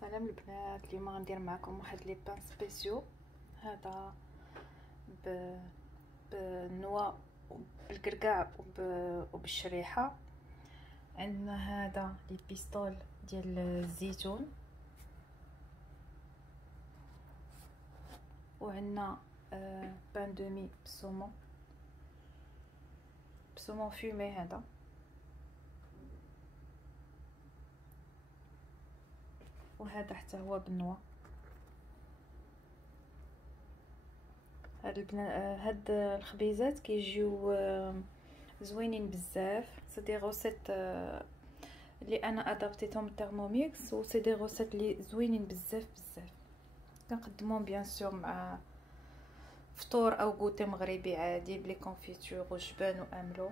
سلام البنات، اليوم غندير معكم واحد لي بان سبيسيو. هذا بالنوا بالكركاع وبالشريحه. عندنا هذا لي بيستول ديال الزيتون، وعندنا بان دومي بسومون فيمي هذا، وهذا حتى هو بالنوا. هاد الخبيزات كيجيو زوينين بزاف. سي دي روسيت اللي انا ادابتيتهم من تيرموميكس، و سي دي روسيت اللي زوينين بزاف بزاف. كنقدمهم بيان سور مع فطور او غوتي مغربي عادي بلي كونفيتور وجبان واملو.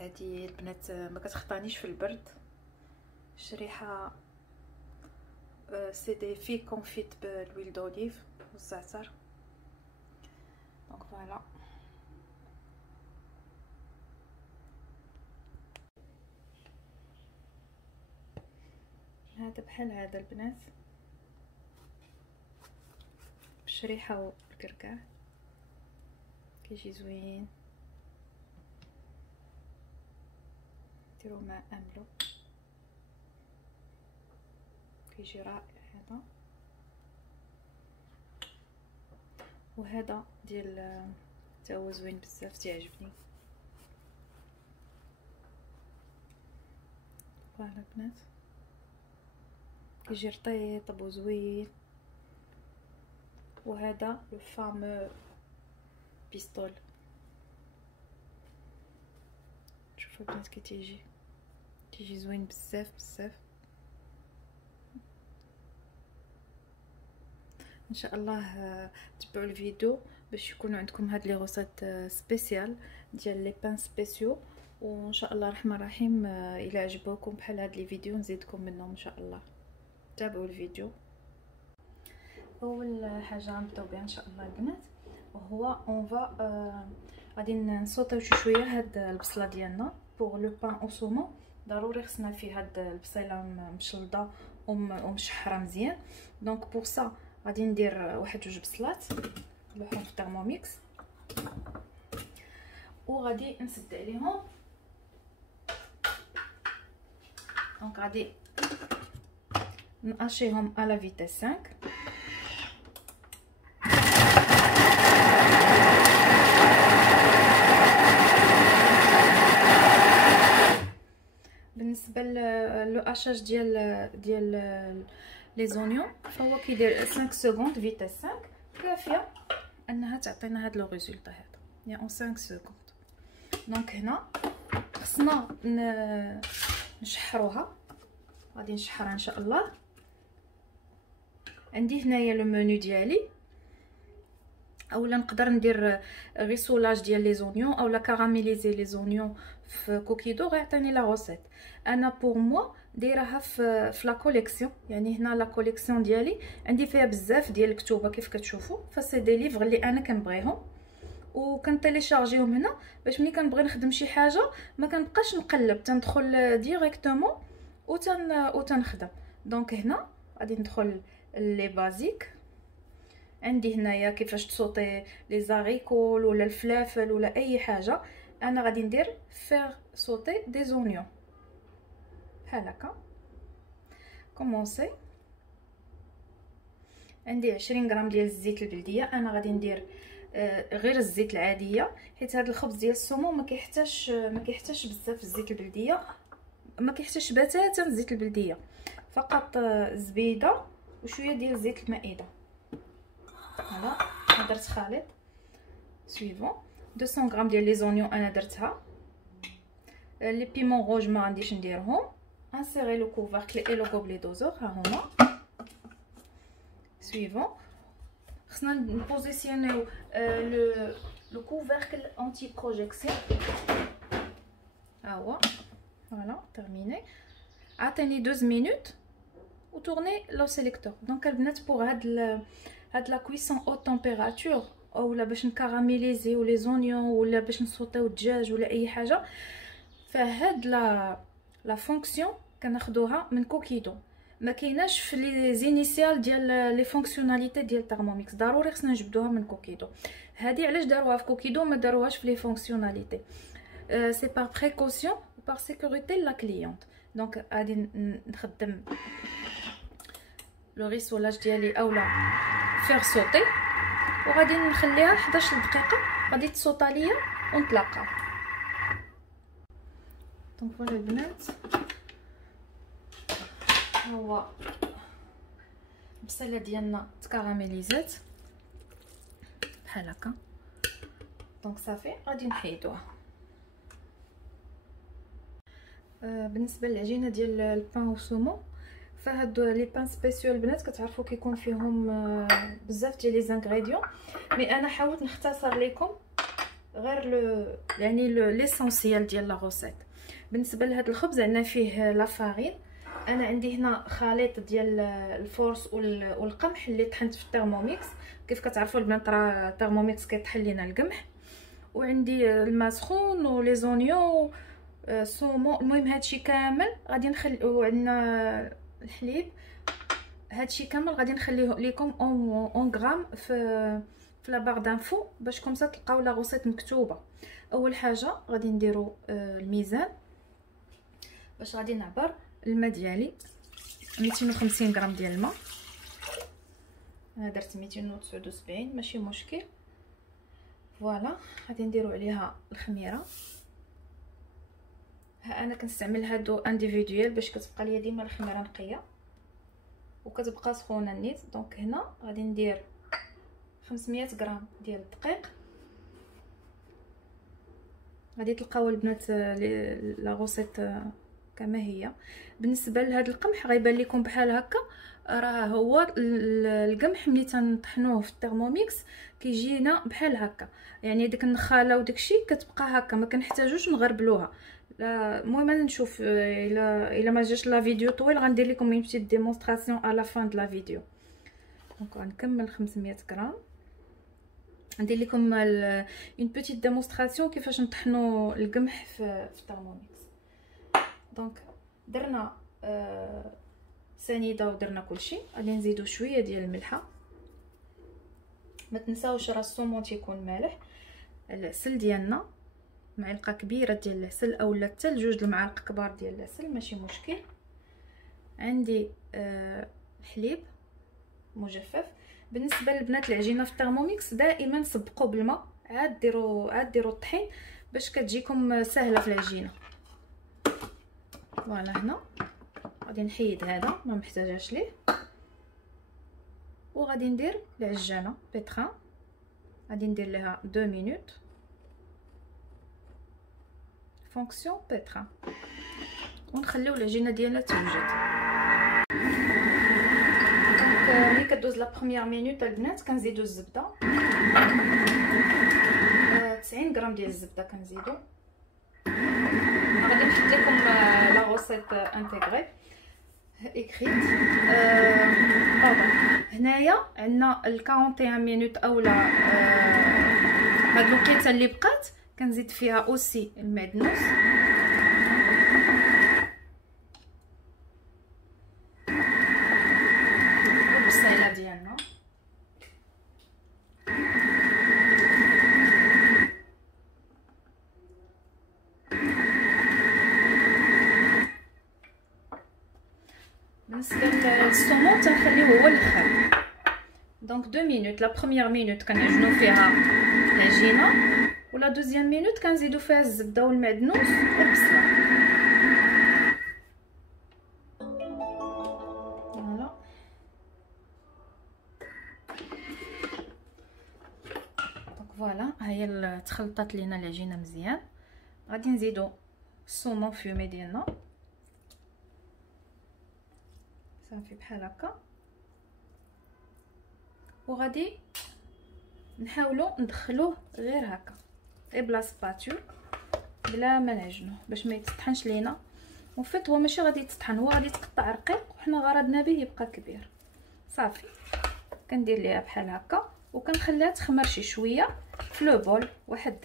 هادي البنات ما كتخطانيش في البرد. الشريحه سي دي في كونفيت بالويل دوليف والزعتر. دونك فوالا. هذا بحال هذا البنات، بالشريحه والكركاع كيجي زوين. ديروا مع املو كيجي رائع هذا. وهذا ديال تا هو زوين بزاف، تيعجبني. فوالا البنات، كيجي رطيب وزوين. وهذا لو فامو بيستول، شوفوا البنات كي تيجي زوين بزاف بزاف. ان شاء الله تبعوا الفيديو باش يكونوا عندكم هاد لي غوسات سبيسيال ديال لي بان سبيسيو. وان شاء الله الرحمن الرحيم الى عجبوكم بحال هاد لي فيديو نزيدكم منهم ان شاء الله. تابعوا الفيديو. اول حاجه غنبداو بها ان شاء الله البنات، وهو اون فا غادي نصوطيو شويه هاد البصله ديالنا بوغ لو بان او سومون. ضروري خصنا فيه هاد البصيله مشلضه ومشحره مزيان. دونك بوغ سا غادي ندير واحد جوج بصلات نلوحهم في الترموميكس، وغادي نسد عليهم. دونك غادي ناشيهم على فيتاس 5. بالنسبه لو اشاج ديال لي زونيون فهو كيدير 5 سكوند فيتاس 5 كافيه انها تعطينا هاد لو ريزولطا هذا، يعني اون 5 سكوند. دونك هنا خصنا نشحروها. غادي نشحرها ان شاء الله. عندي هنايا لو منيو ديالي، اولا نقدر ندير غيسولاج ديال لي زونيون اولا كاراميليزي لي زونيون في كوكيدو، غيعطيني لا روسيت. انا بور موا دايرها في لا كوليكسيون. يعني هنا لا كوليكسيون ديالي عندي فيها بزاف ديال الكتوبه كيف كتشوفوا، فسي دي ليفغ اللي انا كنبغيهم وكنتيليشارجيهم هنا باش ملي كنبغي نخدم شي حاجه ما كنبقاش نقلب، تندخل ديريكتومون وتنخدم. دونك هنا غادي ندخل لي بازيك. عندي هنايا كيفاش تصوطي لي زاريكول ولا الفلافل ولا اي حاجه. انا غادي ندير فير صوتي دي زونيون بحال هكا. كومونسي. عندي 20 غرام ديال الزيت البلديه. انا غادي ندير غير الزيت العاديه، حيت هذا الخبز ديال السومو ما كيحتاجش بزاف الزيت البلديه، ما كيحتاجش بتاتا الزيت البلديه، فقط زبيده وشويه ديال زيت المائده. فوالا درت خليط. سويفون 200 غرام ديال لي زونيون انا درتها. لي بيمون روج ما غاديش نديرهم. انسيري لو كوفركل اي لو غوبلي دوزور ها هما. سويفون خصنا نبوزيسيونيو لو كوفركل انتي بروجيكسيون. ها هو. فوالا تيرميني. عطيني 12 مينوت وتورني لو سيليكتور. دونك البنات بوغ هاد لا كويسون او تمبيراتور اولا باش نكاراميليزيو لي زونيون ولا باش نصوطيو الدجاج ولا اي حاجه، فهاد لا فونكسيون كناخذوها من كوكيدو. ما كايناش في لي زينيسيال ديال لي فونكسيوناليتي ديال تhermomix. ضروري خصنا نجبدوها من كوكيدو. هذه علاش داروها في كوكيدو ما داروهاش في لي فونكسيوناليتي؟ سي بار بريكوسيون و بار سيكوريتي لا كليونت. دونك غادي نخدم لو ريسولاج ديالي اولا فيغ سوتي، وغادي نخليها 11 دقيقه، غادي تصوطا ليا ونتلاقاو. دونك فوالا البنات، هو البصله ديالنا تكراميليزات بحال هكا. دونك صافي غادي نحيدوها. بالنسبه للعجينه ديال البان او سومو، فهاد لي بان سبيسيال البنات كتعرفوا كيكون فيهم بزاف ديال لي زانغريديون، مي انا حاولت نختصر لكم غير يعني ليسونسيال ديال لا روسيت. بالنسبه لهاد الخبز عندنا فيه لا فارين. انا عندي هنا خليط ديال الفورس والقمح اللي طحنت في الترموميكس. كيف كتعرفوا البنات راه الترموميكس كيطحن لينا القمح. وعندي الماء سخون ولي زونيون سومون. المهم هادشي كامل غادي نخلي، وعندنا الحليب. هادشي كامل غادي نخليه لكم اون غرام في لا بار دانفو باش كومسا تلقاو لا روسيت مكتوبه. اول حاجه غادي نديرو الميزان باش غادي نعبر الماء ديالي. 250 غرام ديال الماء. انا درت 279 ماشي مشكل. فوالا غادي نديرو عليها الخميره. ها انا كنستعمل هادو انديفيدويال باش كتبقى ليا ديما الخميره نقيه وكتبقى سخونه نيت. دونك هنا غادي ندير 500 غرام ديال الدقيق. غادي تلقاو البنات لا روسيت كما هي. بالنسبه لهذا القمح غيبان لكم بحال هكا، راه هو القمح ملي تنطحنوه في الترموميكس كيجينا بحال هكا، يعني ديك النخاله وداكشي كتبقى هكا، ما كنحتاجوش نغربلوها. المهم انا نشوف الا ما جاش لا فيديو طويل غندير لكم اون بيتيت ديمونستراسيون على فان د لا فيديو. دونك غنكمل 500 غرام. ندير لكم اون بيتيت ديمونستراسيون كيفاش نطحنوا القمح في الترموميكس. دونك درنا سنيده ودرنا كلشي. غادي نزيدو شويه ديال الملحه. ما تنساوش راه الصومون تيكون مالح. العسل ديالنا معلقه كبيره ديال العسل اولا حتى لجوج المعالق كبار ديال العسل ماشي مشكل. عندي حليب مجفف. بالنسبه للبنات العجينه في الترموميكس دائما سبقوا بالماء، عاد ديروا الطحين باش كتجيكم سهله في العجينه. فوالا هنا غادي نحيد هذا ما محتاجاش ليه، وغادي ندير العجانه بيتران. غادي ندير لها 2 مينوت فونكسيون بيتران ونخليو العجينه ديالنا توجد. دونك ملي كدوز لا بروميير مينوت البنات كنزيدو الزبده. 90 غرام ديال الزبده كنزيدو. غادي نحط لكم لا روسيت انتيغري اكريت. هنايا عندنا 41 مينوت اولا هاد الوقيته اللي بقات كنزيد فيها اوسي المعدنوس. والبصيله ديالنا. بالنسبه للصومون تنخليوه هو الاخر. دونك 2 مينوت. لا بروميير مينوت كنعجنو فيها العجينه، ولا دوزيام مينوت كنزيدو فيها الزبده والمعدنوس والبصله. فوالا دونك فوالا ها هي تخلطات لينا العجينه مزيان. غادي نزيدو الصومون فيومي ديالنا صافي بحال هكا، وغادي نحاولوا ندخلوه غير هكا غير بلا سباتول بلا ما نعجنوه باش ما يتطحنش لينا. وفيت هو ماشي غادي يتطحن، هو غادي يتقطع رقيق وحنا غرضنا به يبقى كبير. صافي كندير ليها بحال هكا وكنخليها تخمر شي شويه في لو بول واحد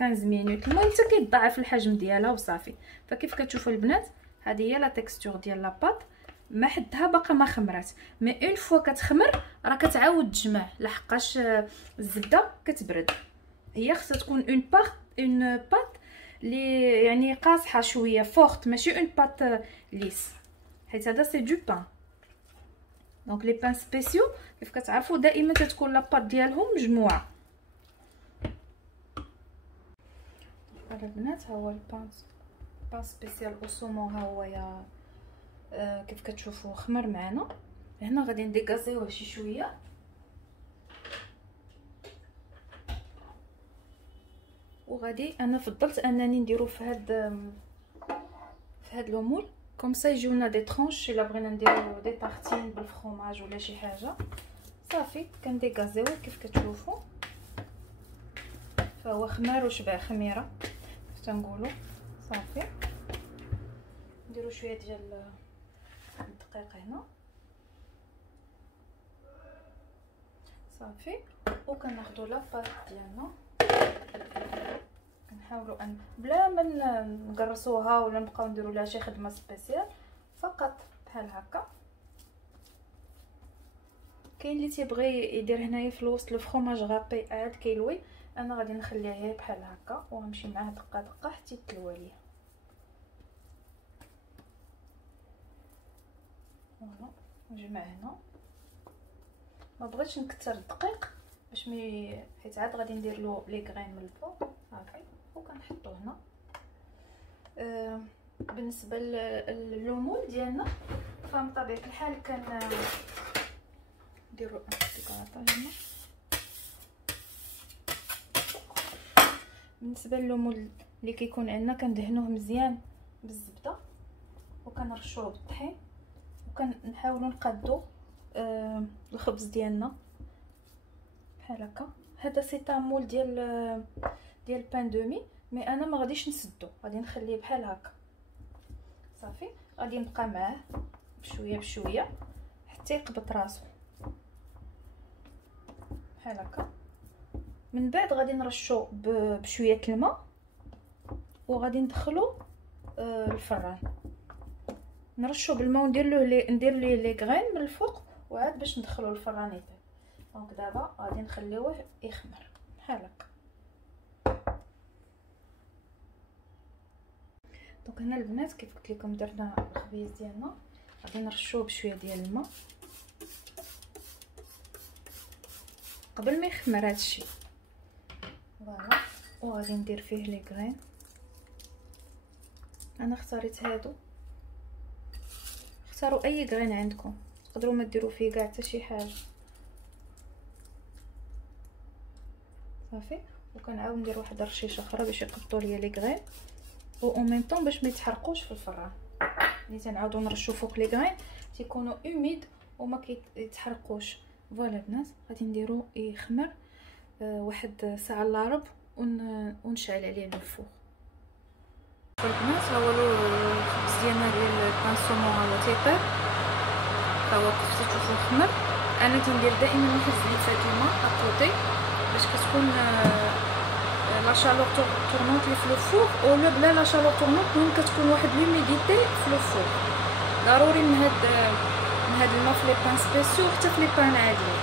15 مينوت. المهم حتى كيتضاعف الحجم ديالها وصافي. فكيف كتشوفوا البنات هذه هي لا تيكستور ديال لاباط. ما حدها باقا ما خمرات، مي اون فوا كتخمر راه كتعاود تجمع لحقاش الزبده كتبرد. هي خصها تكون اون بات لي يعني قاصحه شويه فورت، ماشي اون بات ليس، حيت هذا سي دو بان. دونك لي بان سبيسيو كيف كتعرفوا دائما تتكون لاباط ديالهم مجموعه. هذا البنات ها هو البان سبيسيال او سومون، ها هو يا كيف كتشوفوا خمر معنا. هنا غادي نديكازيوه شي شويه، وغادي انا فضلت انني نديرو في هاد لومول كوم سا يجيونا دي طرونش. الا بغينا نديرو دي طارتين بالفرomاج ولا شي حاجه صافي كنديكازيوه كيف كتشوفوا. فهو خمار وشبع خميره كيف تنقولوا. صافي نديرو شويه ديال الدقيق هنا صافي، وكناخذوا لاباط ديالنا كنحاولوا ان بلا ما نقرصوها ولا نبقاو نديروا لها شي خدمه سبيسيال، فقط بحال هكا. كاين اللي تيبغي يدير هنايا في الوسط الفرomاج غابي عاد كيلوي، انا غادي نخليها غير بحال هكا وغنمشي معاه دقه دقه حتى يتلوى ليا. فوالا نجمع هنا، ما بغيتش نكثر الدقيق باش حيت عاد غادي ندير له لي غرين من الفوق. صافي وكنحطو هنا. بالنسبه للومول ديالنا فمن طبيعه الحال نديرو ديكوراطاج هنا. بالنسبه للومول اللي كيكون عندنا كندهنوه مزيان بالزبده وكنرشوه بالطحين وكنحاولوا نقادو الخبز ديالنا بحال هكا. هذا سي مول ديال بان دومي، مي انا ما غاديش نسدو، غادي نخليه بحال هكا. صافي غادي نبقى معاه بشويه بشويه حتى يقبط راسو بحال هكا. من بعد غادي نرشو بشويه الماء وغادي ندخلو الفران، نرشو بالماء وندير ليه لي غرين من الفوق وعاد باش ندخلو الفران يطيب. دونك دابا غادي نخليوه يخمر بحال هكا. دونك هنا البنات كيف قلت لكم درنا الخبيز ديالنا، غادي نرشوه بشويه ديال الماء قبل ما يخمر هادشي. فوالا وغادي ندير فيه لي غرين. انا اختاريت هادو، اختاروا اي غرين عندكم، تقدروا ما ديروا فيه كاع حتى شي حاجه. صافي وكنعاود ندير واحد الرشيشه اخرى باش يقبطوا ليا لي غرين و اون ميم طون باش ما يتحرقوش في الفران. ملي تنعاودو نرشو فوق لي غرين تيكونوا اوميد وما كيتحرقوش. فوالا البنات غادي نديرو يخمر واحد ساعه الا ربع ونشعل عليه الفوق. البنات ها هو الخبز ديالنا ديال البان سومون ها هو تيطيب، ها هو كيف تشوفوا خمر. انا كندير دائما واحد زليفه الماء اكوطي باش كتكون لا شالور تورنونط لي في لو فور، ولا بلا لا شالور تورنونط المهم كتكون واحد لوميديتي في لو فور. ضروري من هاد الماء في لي بان سبيسيو حتى في لي بان عاديين.